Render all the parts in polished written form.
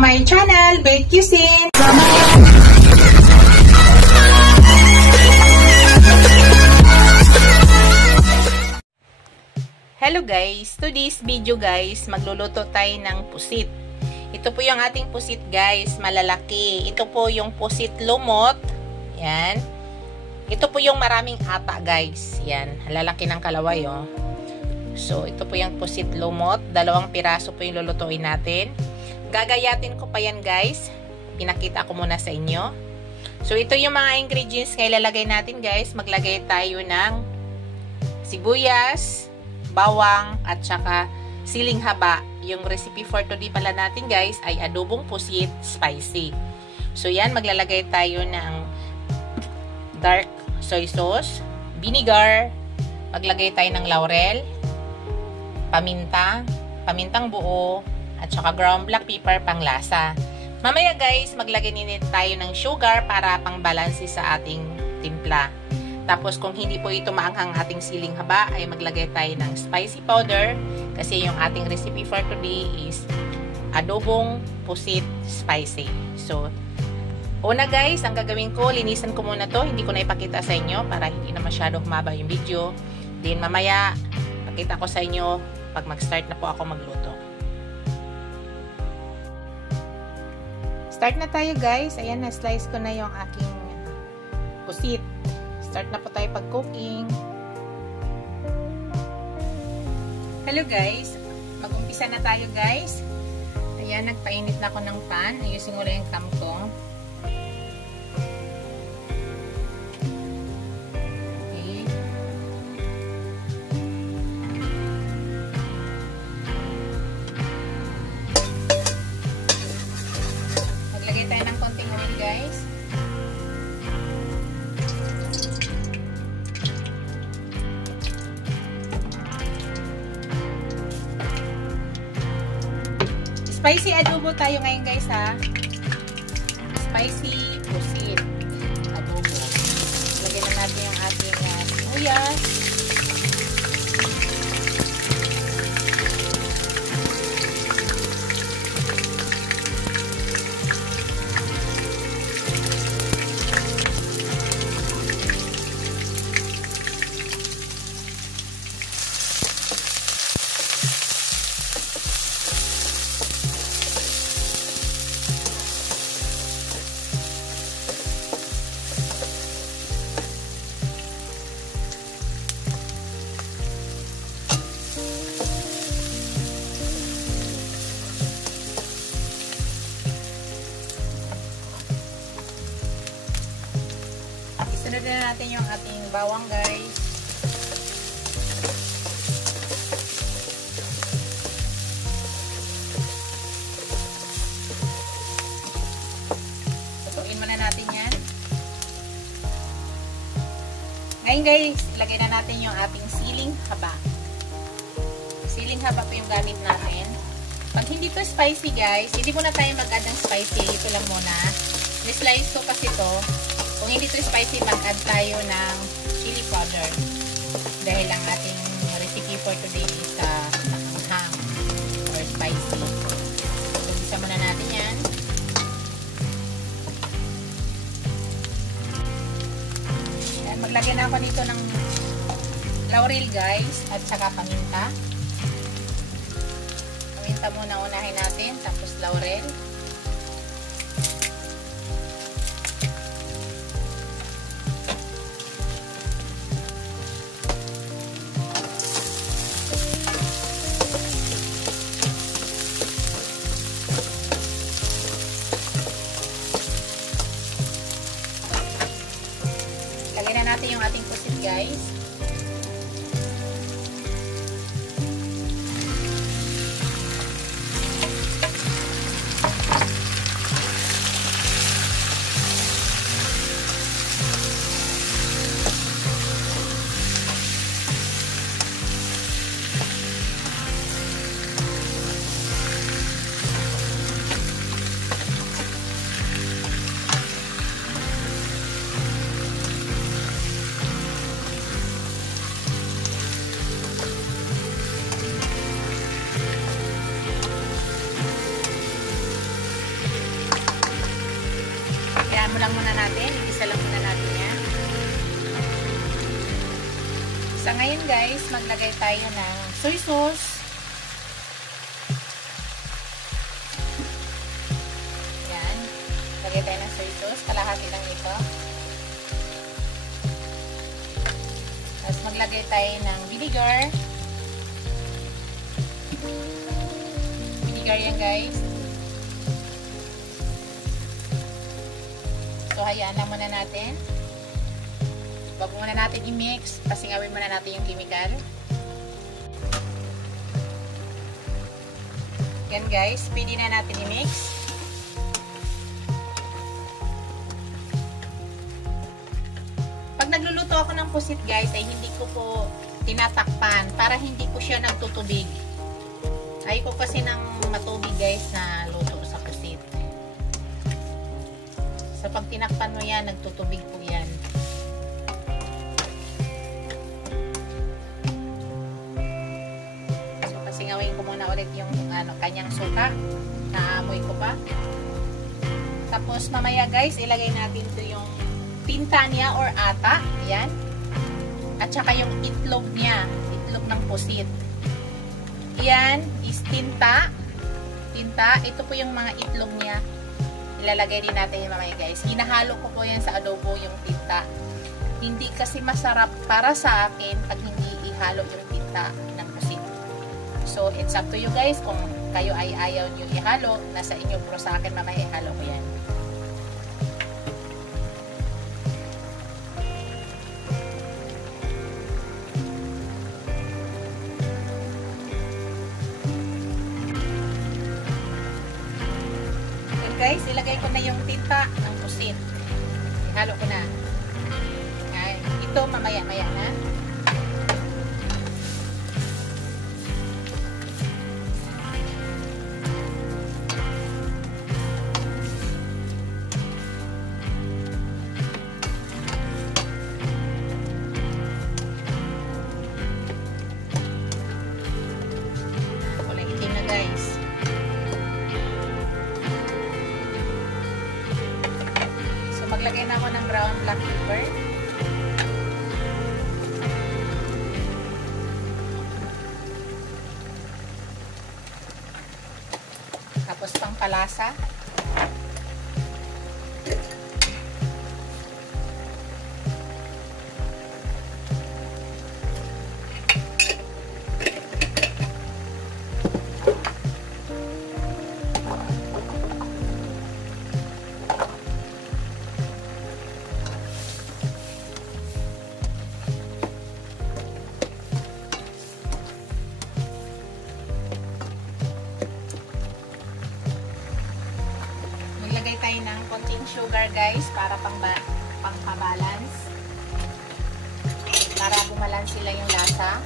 my channel, Great Cuisine! Hello guys! Today's video guys, magluluto tayo ng pusit. Ito po yung ating pusit guys, malalaki. Ito po yung pusit lumot. Yan. Ito po yung maraming ata guys. Yan, lalaki ng kalaway oh. So, ito po yung pusit lumot. 2 piraso po yung lulutuin natin. Gagayatin ko pa yan guys. Pinakita ko muna sa inyo. So, ito yung mga ingredients na ilalagay natin guys. Maglagay tayo ng sibuyas, bawang, at saka siling haba. Yung recipe for today pala natin guys ay adobong pusit spicy. So, yan. Maglalagay tayo ng dark soy sauce, vinegar, maglagay tayo ng laurel, paminta, pamintang buo, at saka ground black pepper pang lasa. Mamaya guys, maglagay din tayo ng sugar para pang balanse sa ating timpla. Tapos kung hindi po ito maanghang ating siling haba, ay maglagay tayo ng spicy powder kasi yung ating recipe for today is adobong pusit spicy. So, una guys, ang gagawin ko, linisan ko muna to. Hindi ko na ipakita sa inyo para hindi na masyado humaba yung video. Then mamaya, pakita ko sa inyo pag mag-start na po ako magluto. Start na tayo guys. Ayan, na-slice ko na yung aking pusit. Start na po tayo pag-cooking. Hello guys. Mag-umpisa na tayo guys. Ayan, nagpainit na ako ng pan. Ayusin ko lang yung cam ko. Spicy adobo tayo ngayon guys ha. Spicy pusit adobo. Lagyan na natin yung ating sibuyas. Sunod na natin yung ating bawang guys. Tutuin muna natin yan. Ngayon guys, ilagay na natin yung ating siling haba. Siling haba po yung gamit natin. Pag hindi to spicy guys, hindi muna tayo mag-add ng spicy. Ito lang muna. Ni-slice ko kasi to. Kung hindi ito spicy, mag-add tayo ng chili powder. Dahil ang ating recipe for today is maanghang or spicy. So, isa muna natin yan. Yan, maglagay na ako dito ng laurel guys, at saka paminta. Paminta muna unahin natin, tapos laurel. Lagyan na natin yung ating pusit guys. lang muna natin. Igisa lang muna natin yan. Sa ngayon guys, maglagay tayo ng soy sauce. Yan. Lagay tayo ng soy sauce. Kalahati lang ito. Tapos maglagay tayo ng vinegar. Vinegar yan guys. So, hayaan lang muna natin. Bago muna natin i-mix, pasingawin muna natin yung chemical. Yan guys, pwede na natin i-mix. Pag nagluluto ako ng pusit guys, ay hindi ko po tinatakpan para hindi po siya nagtutubig. Ayoko kasi ng matubig guys na luto sa pusit. So pag tinakpan mo yan, nagtutubig po yan. So pasingawin ko muna ulit yung kanyang suka. Naamoy ko pa. Tapos mamaya guys, ilagay natin ito yung tinta niya or ata. Yan. At saka yung itlog niya. Itlog ng pusit. Yan is tinta. Tinta. Ito po yung mga itlog niya. Ilalagay din natin yung mamaya guys. Hinahalo ko po yan sa adobo yung tinta. Hindi kasi masarap para sa akin pag hindi ihalo yung tinta ng pusit. So, it's up to you guys. Kung kayo ay ayaw nyo ihalo, nasa inyo. Pero sa akin mamaya ihalo ko yan. Guys, ilagay ko na yung tinta ng pusit. Halo ko na. Ay, ito mamaya-maya na. Kulay itim na guys. Maglagay na ako ng ground black pepper. Tapos pangpalasa. Maglagay tayo ng konting sugar guys para pang-balance. Para bumalance sila yung lasa.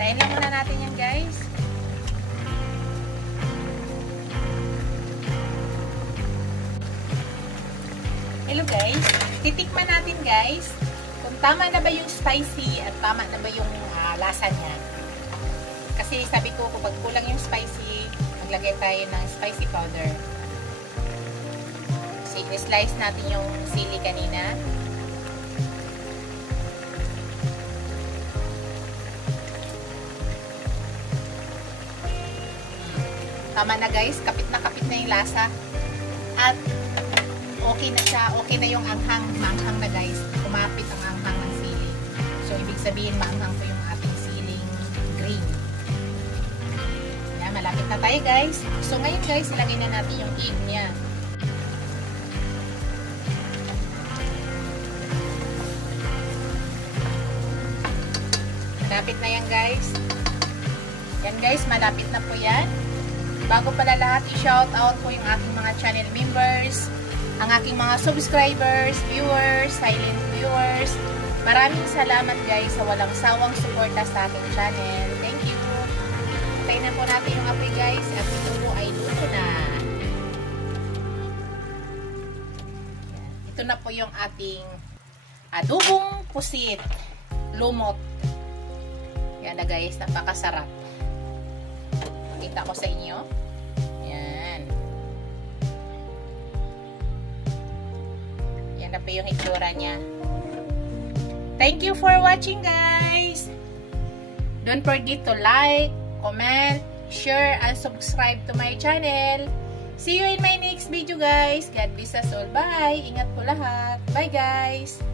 Tayin lang muna natin yan guys. Hello guys. Titikman natin guys kung tama na ba yung spicy at tama na ba yung lasa niya. Kasi sabi ko kapag kulang yung spicy, maglagay tayo ng spicy powder. So, i-slice natin yung sili kanina. Tama na guys, kapit na yung lasa. At okay na siya, okay na yung anghang, maanghang na guys. Kumapit ang anghang ng sili. So, ibig sabihin maanghang po yung ating siling green. Yan, malapit na tayo guys. So, ngayon guys, ilagay na natin yung egg niya. Malapit na yan guys. Yan guys, malapit na po yan. Bago pala lahat, i-shout out ko yung aking mga channel members, ang aking mga subscribers, viewers, silent viewers, Maraming salamat guys sa walang sawang suporta sa aking channel. Thank you. Tayin na po natin yung apoy guys at ito po ay luto na. Ito na po yung ating adobong pusit lumot. Yan na guys, napakasarap. Pakita ko sa inyo. Yan. Yan na po yung itsura niya. Thank you for watching guys. Don't forget to like, comment, share, and subscribe to my channel. See you in my next video guys. God bless us all. Bye. Ingat po lahat. Bye guys.